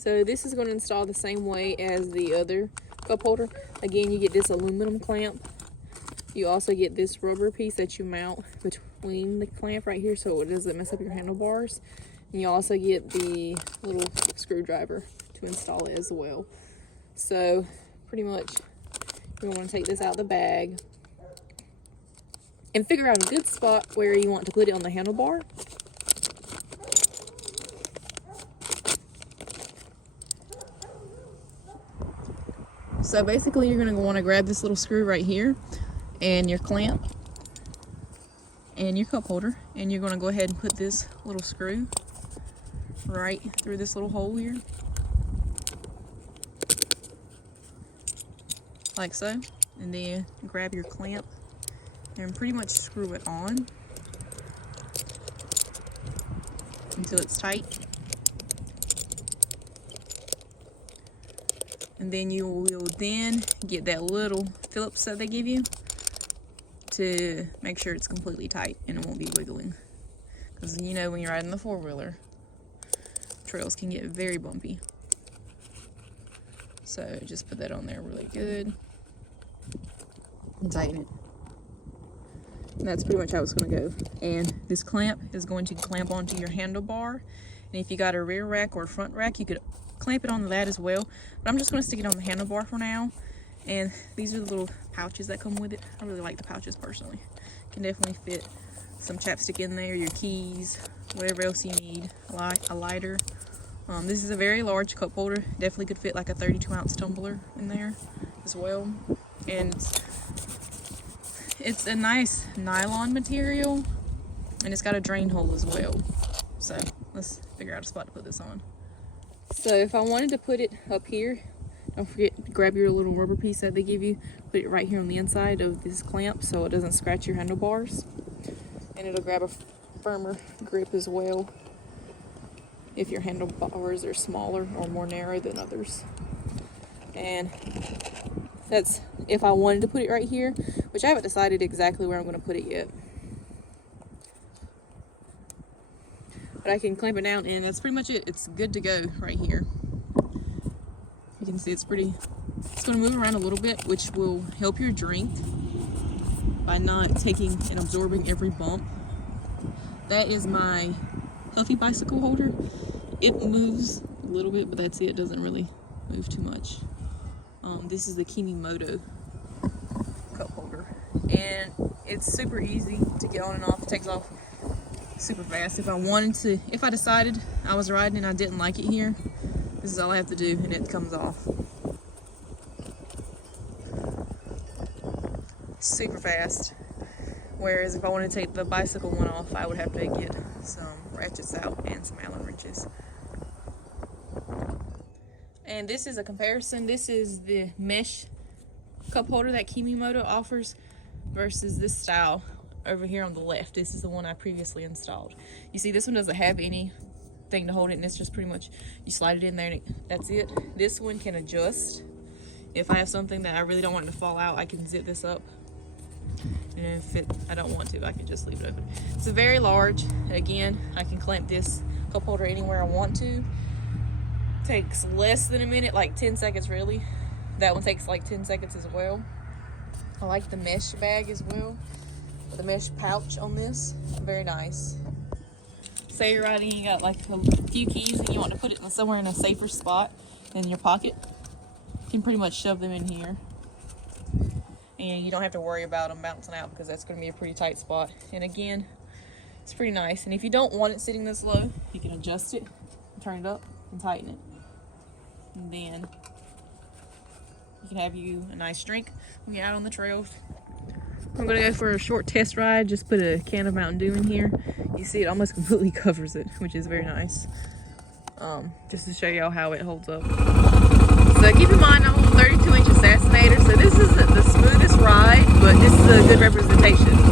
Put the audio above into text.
So this is going to install the same way as the other cup holder. Again, you get this aluminum clamp. You also get this rubber piece that you mount between the clamp right here so it doesn't mess up your handlebars. And you also get the little screwdriver to install it as well. So pretty much you're going to take this out of the bag and figure out a good spot where you want to put it on the handlebar. So basically you're going to want to grab this little screw right here and your clamp and your cup holder, and you're going to go ahead and put this little screw right through this little hole here, like so, and then grab your clamp and pretty much screw it on until it's tight. And then you will then get that little Phillips that they give you to make sure it's completely tight and it won't be wiggling. Because you know when you're riding the four-wheeler, trails can get very bumpy. So just put that on there really good and tighten it. And that's pretty much how it's going to go. And this clamp is going to clamp onto your handlebar. And if you got a rear rack or a front rack, you could clamp it on that as well. But I'm just going to stick it on the handlebar for now. And these are the little pouches that come with it. I really like the pouches personally. Can definitely fit some chapstick in there, your keys, whatever else you need, a lighter. This is a very large cup holder. Definitely could fit like a 32-ounce tumbler in there as well. And it's a nice nylon material, and it's got a drain hole as well. So let's figure out a spot to put this on. So if I wanted to put it up here, don't forget to grab your little rubber piece that they give you, put it right here on the inside of this clamp so it doesn't scratch your handlebars, and it'll grab a firmer grip as well if your handlebars are smaller or more narrow than others. And that's if I wanted to put it right here, which I haven't decided exactly where I'm going to put it yet. But I can clamp it down, and that's pretty much it. It's good to go right here. You can see it's going to move around a little bit, which will help your drink by not taking and absorbing every bump. That is my Huffy bicycle holder. It moves a little bit, but that's it. It doesn't really move too much. This is the Kemimoto cup holder, and it's super easy to get on and off. It takes off super fast. If I decided I was riding and I didn't like it here, this is all I have to do and it comes off. Super fast. Whereas if I wanted to take the bicycle one off, I would have to get some ratchets out and some Allen wrenches. And this is a comparison. This is the mesh cup holder that Kemimoto offers versus this style over here on the left. This is the one I previously installed. You see, this one doesn't have anything to hold it, and it's just pretty much you slide it in there and that's it. This one can adjust. If I have something that I really don't want it to fall out, I can zip this up, and if I don't want to, I can just leave it open. It's a very large. Again, I can clamp this cup holder anywhere I want to. Takes less than a minute, like 10 seconds really. That one takes like 10 seconds as well. I like the mesh bag as well. The mesh pouch on this, very nice. Say you're riding, you got like a few keys and you want to put it somewhere in a safer spot in your pocket, you can pretty much shove them in here. And you don't have to worry about them bouncing out because that's going to be a pretty tight spot. And again, it's pretty nice. And if you don't want it sitting this low, you can adjust it, turn it up, and tighten it. And then you can have you a nice drink when you're out on the trails. I'm going to go for a short test ride. Just put a can of Mountain Dew in here. You see it almost completely covers it, which is very nice. Just to show y'all how it holds up. So keep in mind I'm on 32-inch Assassinator, so this isn't the smoothest ride, but this is a good representation.